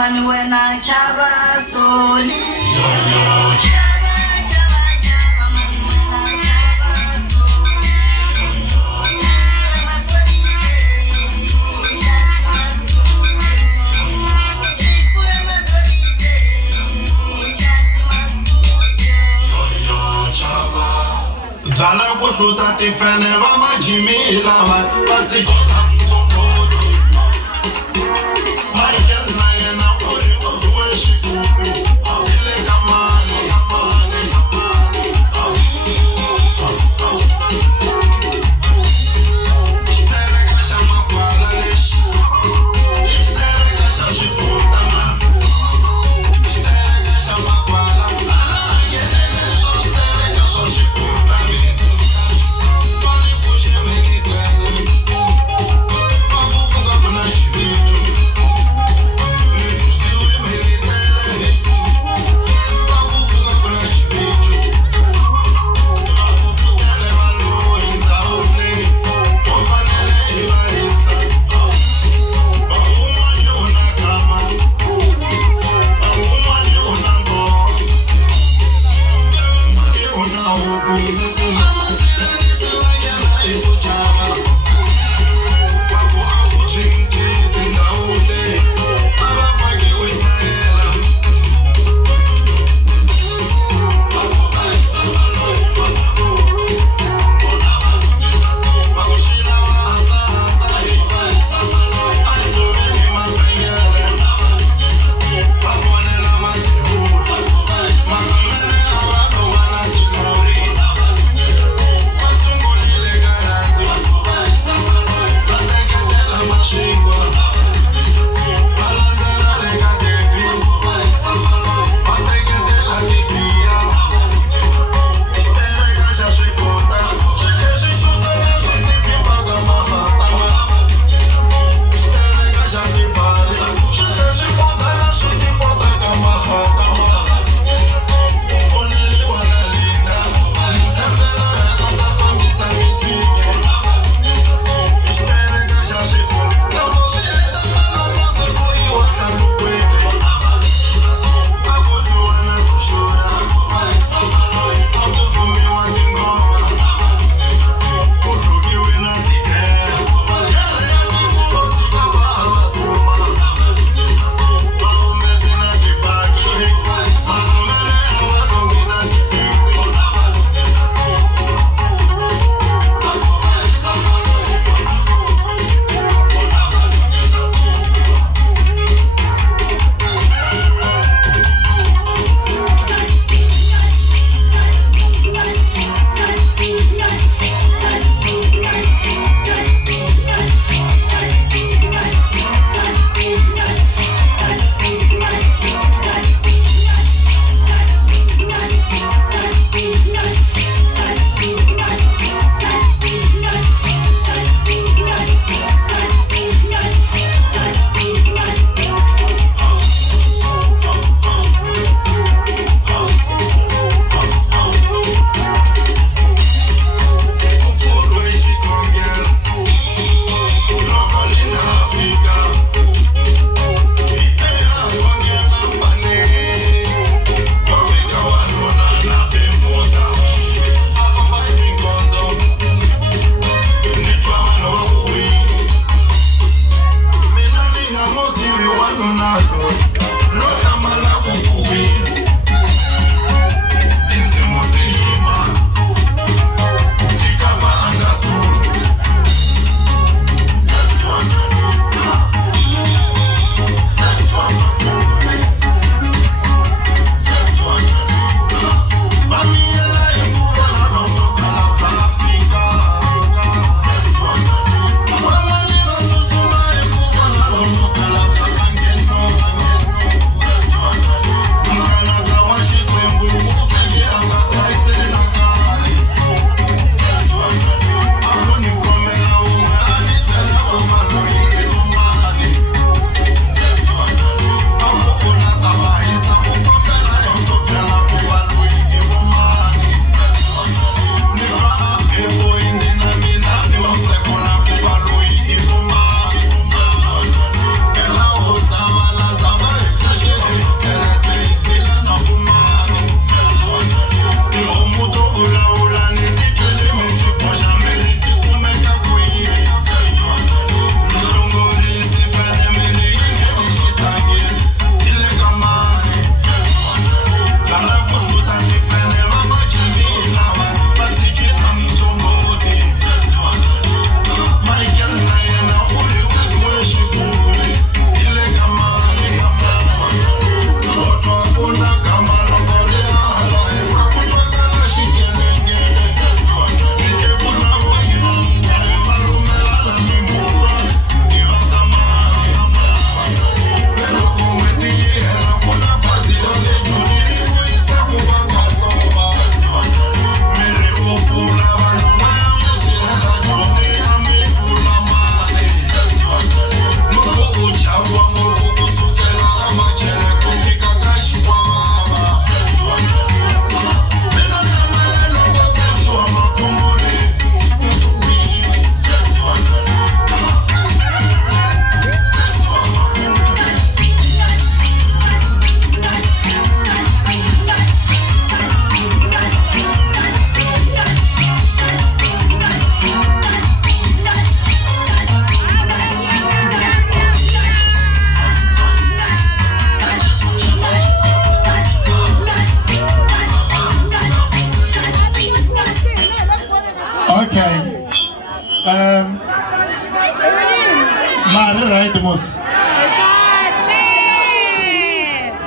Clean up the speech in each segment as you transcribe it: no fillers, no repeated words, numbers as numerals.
man when I chava soli. Zala kushuta tifene wa majimila Patsi kota mkokodo Michael na yena ori ozuwe shikuku Ile kamani Ishtere kasha makwala leshi Ishtere kasha shiputa man Ishtere kasha makwala Ala yelele Ishtere kasha shiputa man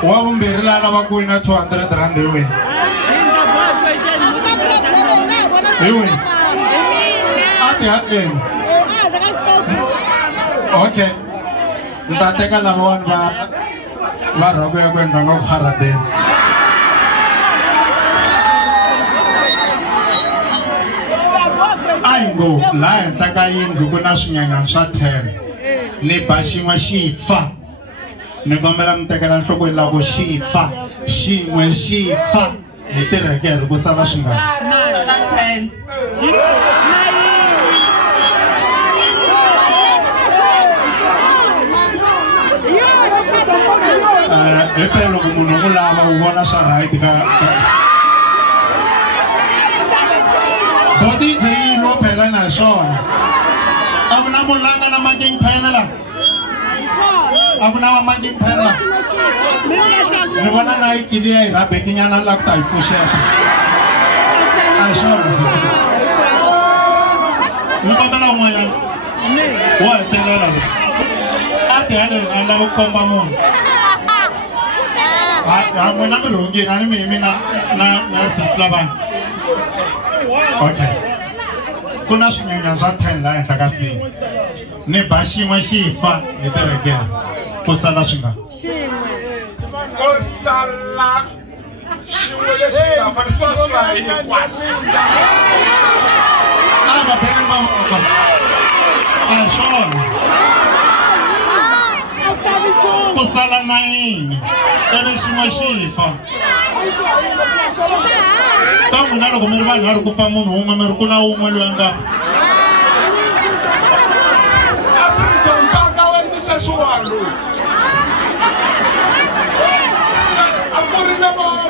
wa vumbirhi la lava ku wina 200 rand hi wihi hatleni okay ni ta teka lavawani va rhoko ya ku endla nga ku kharateni a hi ngo laha henhla ka yindlu ku na swinyenyani swa 10 ni ba xin'we xi fa ni kombela mi tekela nhlokweni loko xi fa xin'we xi fa hi tirhekere ku sala swi nga 10 hi pelo ku munhu ku lava u vona swa right ka body yi lo phela na swona a ku na mulanga na making pen la a ku na making pen la ni vona na ikiliya hi rabekinyana la ku ta hi pfuxeta a swona ni kombela un'wanyana wo hetelela a ti haleni a lava ku komba munhu n'wina mi rhungini a ni mina na sisi lavana okay ku na swinyenyani swa 10 laha henhla ka sini ni ba xin'we xi fa hi tirekere ku sala swi nga ko tsala xin'we lexi nga fanisiwa swa hinkwaswo a va phela mavoko a swona ku sala 9 ivi xin'we xi fa ka n'wina loko mi ri vanhu va ri ku fa munhu wun'we mi ri ku na wun'we loyi a nga Afrika mpaka wendise swin'wana loyi a ku ri na vanhu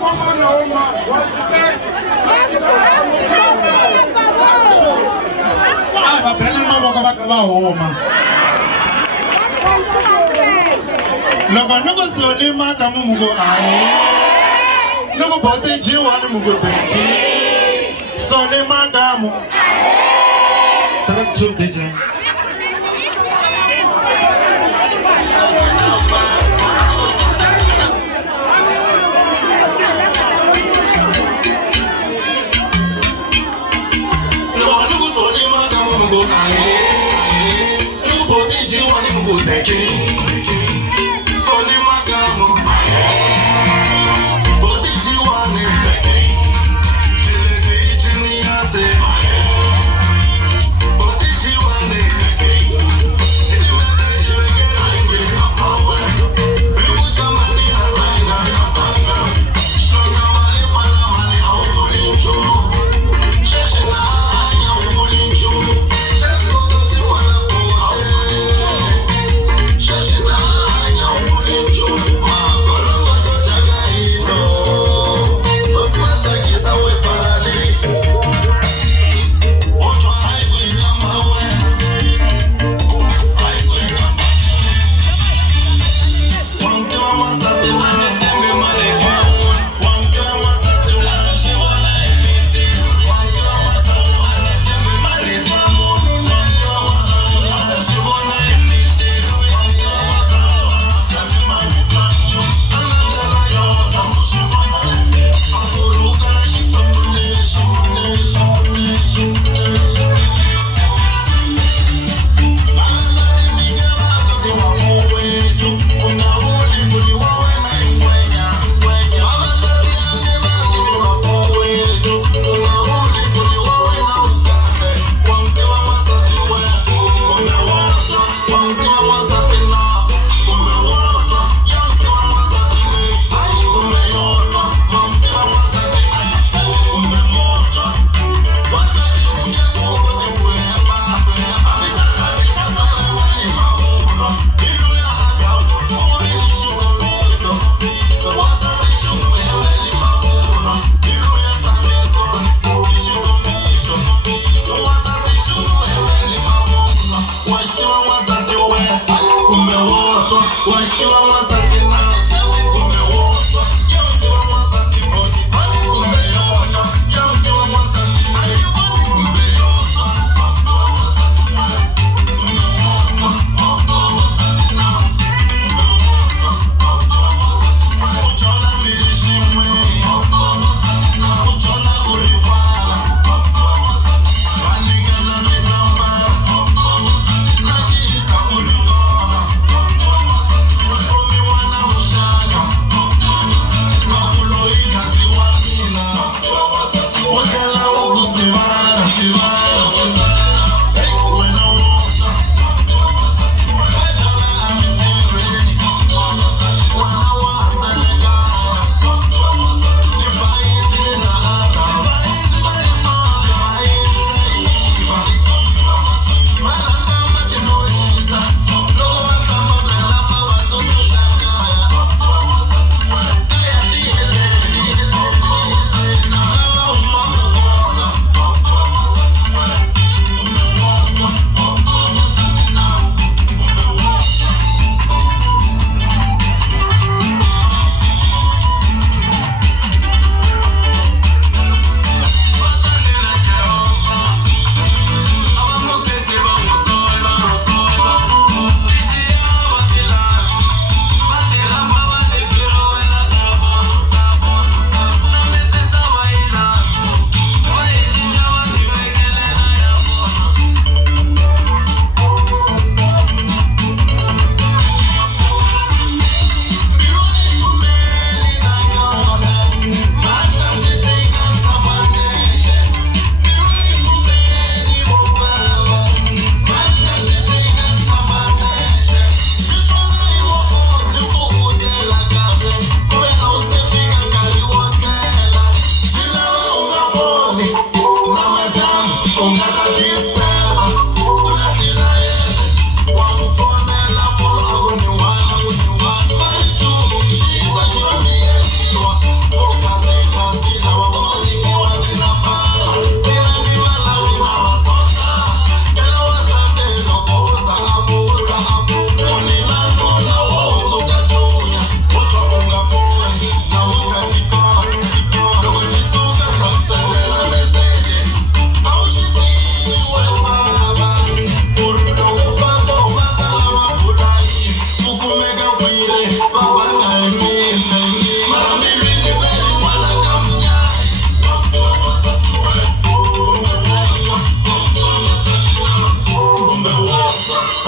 van'wana na un'wana a va bela mavoko va kha va huma loko ni ku solima ka mumuku aye ni ku bote jiwa ni muku beki solima kamu track 2 DJ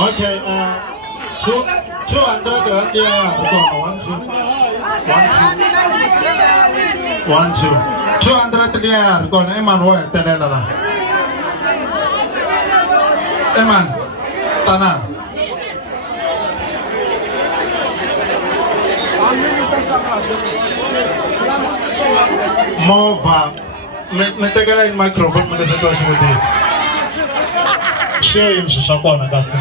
Okay, 200 rand, yeah, 1, 2. 200 liyar, kon eman wo telela la. Eman, tana. Mova, me tegela in microphone me se twashi with this. Share imshishakwana kasi.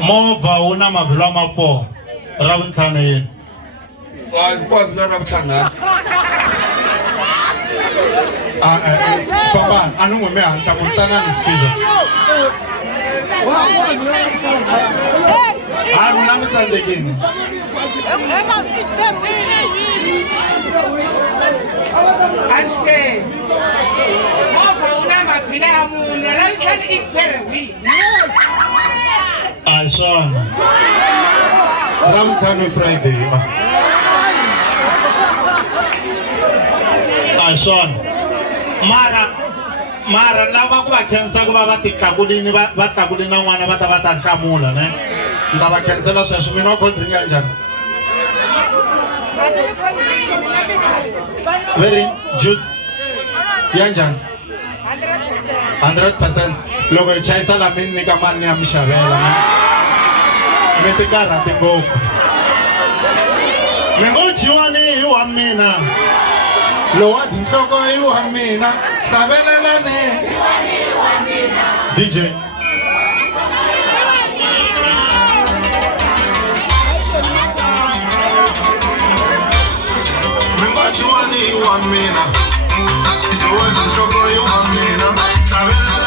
Mova una mavilo ama4 ravuntlhanu yini. Kwazi na rabthana. Fambani, anungome hanhla mutana nisikiza. Una mitsandekini. Anshe. Mova una mavila ya mune ravuntlhanu isiphere wini. Swona. Ravuntlhanu Friday. Swona. Mara lava ku va khensa ku va va titlakulini va tlakuli na n'wana va ta hlamula ne nga va khensela sweswo mina cold drink ya njhani very juice ya njhani 100% loko hi chayisa la mi nyika mali ni ya mi xavela mi ti karhati ngopfu mi ngo dyiwani hi wa mina lowa nhloko hi wa mina hlavelelane DJ Mingwachiwani wa mina lowa nhloko hi wa mina hlavelelane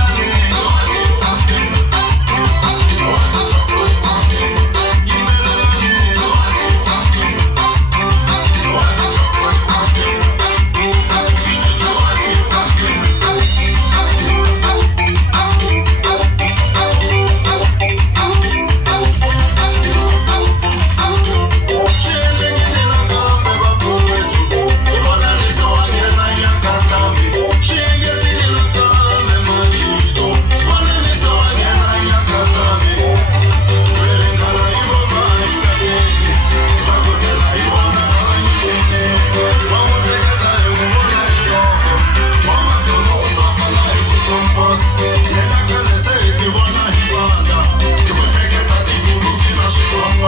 Why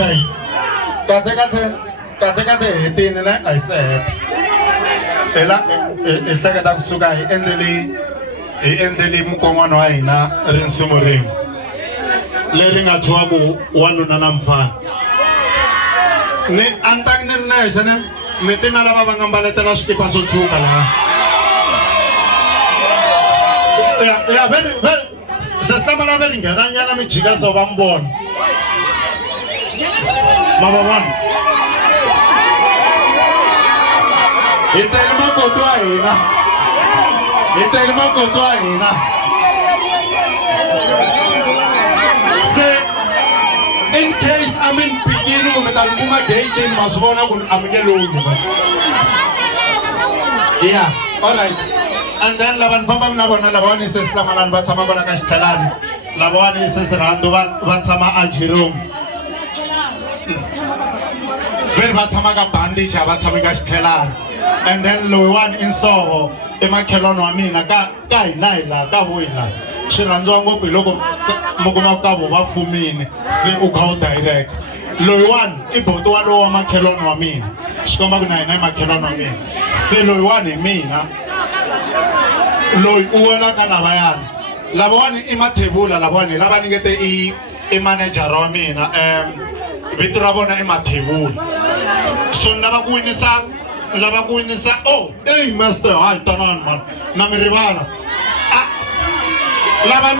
Okay. Kate hetini na ayisete. Ela ehleketa kusuka hi endleli mukon'wana wa hina rinsimu rin'we leri nga thyiwaku wanuna na mfana. Ni antangi ni ri na hexe ni tina lava va nga mbaletela swikipa swo tshuka laha. Ya very sesitamala veri nghenanyana mi jika so va mi vona. Ma va vona. Hi tele makoto ya hina. Hi tele makoto ya hina. Se in case I'm in bikini kumbe ta kuma dating ma swi vona ku ni amukeloni basi. Yeah, all right. And then lava ni famba na vona lavawani se silamalani va tshama kona ka xithelani. Lavawani se Sirhandu va tshama a Jerome. Veri va tshama ka bandage va tshami ka xithelani. And then loyiwani i Nsovo i makhelwani wa mina ka hina hi laha ka vo hi laha. Swi rhandziwa ngopfu hi loko mi kuma ka vo va fumini se u kha u direct. Loyiwani i buti wa lowa makhelwani wa mina. Swi komba ku na hina i makhelwani wa mina. Se loyiwani hi mina. Loyi u wela ka lavayani. Lavawani i Mathebula lavawani lava ningete i manager wa mina. Vito ra vona i Mathebula. So ni lava ku winisa oh hey master hayi tanani man na mi rivala lava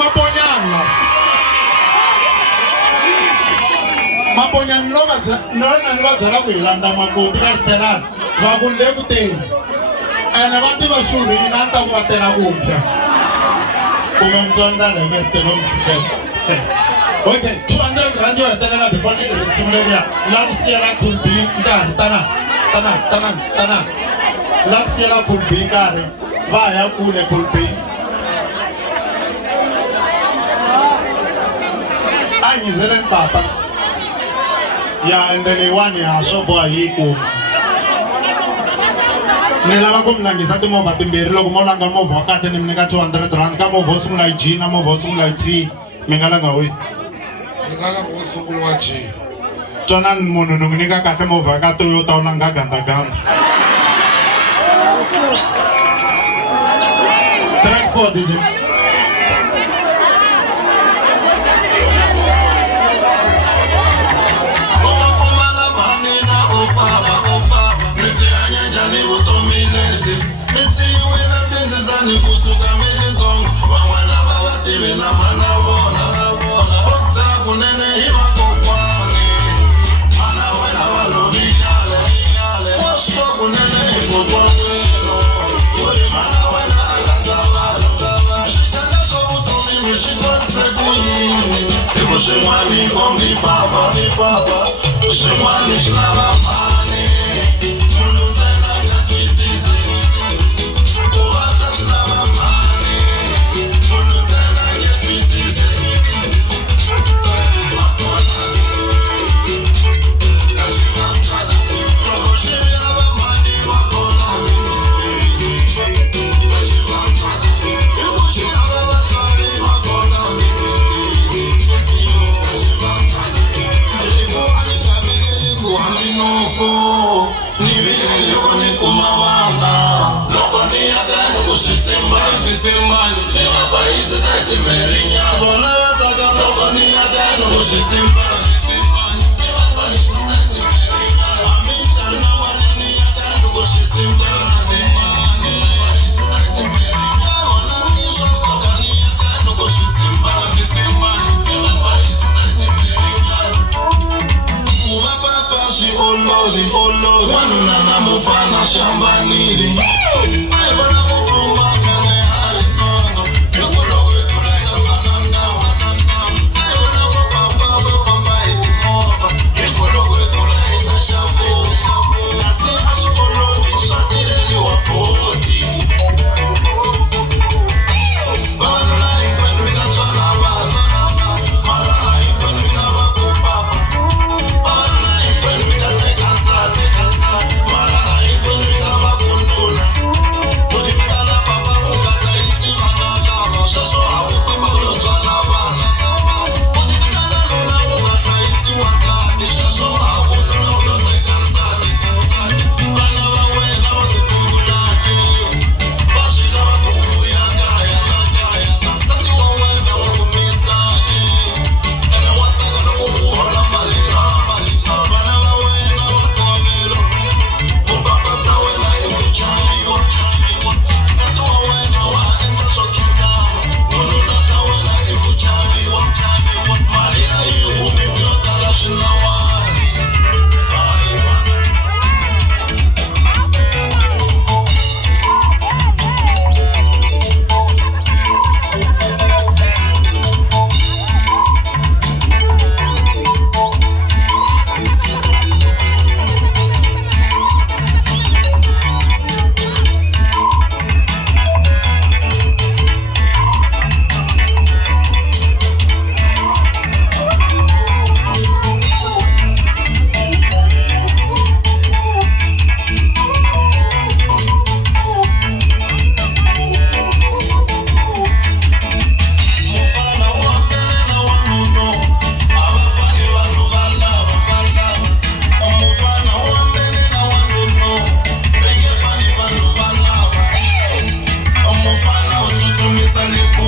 Maponyana no va byela ku hi landza makoti ka xithelani va ku le ku teni ene va tiva xurhi hina ni ta ku va tela ku dya kumbe mutsonga revestelo msikelo. Okay, 200 rand yo hetelela before ni risimu leriya la ku siyela khumbi nkarhi tana la ku siyela khumbi nkarhi va ya kule khumbi a nyizeleni papa ya ende leyiwani ha swo boha hi ku ni lava ku mi langisa timovha timbirhi loko mo langa movha wa kahle ni mi nyika 200 rand ka movha wo sungula hi G na movha wo sungula hi T mi nga langa wihi? Ni nga langa wo sungula wa G. Twanani munhu ni n'wi nyika kahle movha ka Toyota u langa gandaganda. Track 4 DJ. Shimani from the papa, Shimani shlava mani, Munutela gatwisizi, Kuwata shlava mani, Munutela gatwisizi, Makosa, Sashivamsala, Rokoshiriava mani wakola mini, Sashivamsala, Yukushiriava wachari wakola mini. Wanuna mufana shambani aibona kufumba kane aritongo yokolo wekulaika fananda aibona kupapa Sani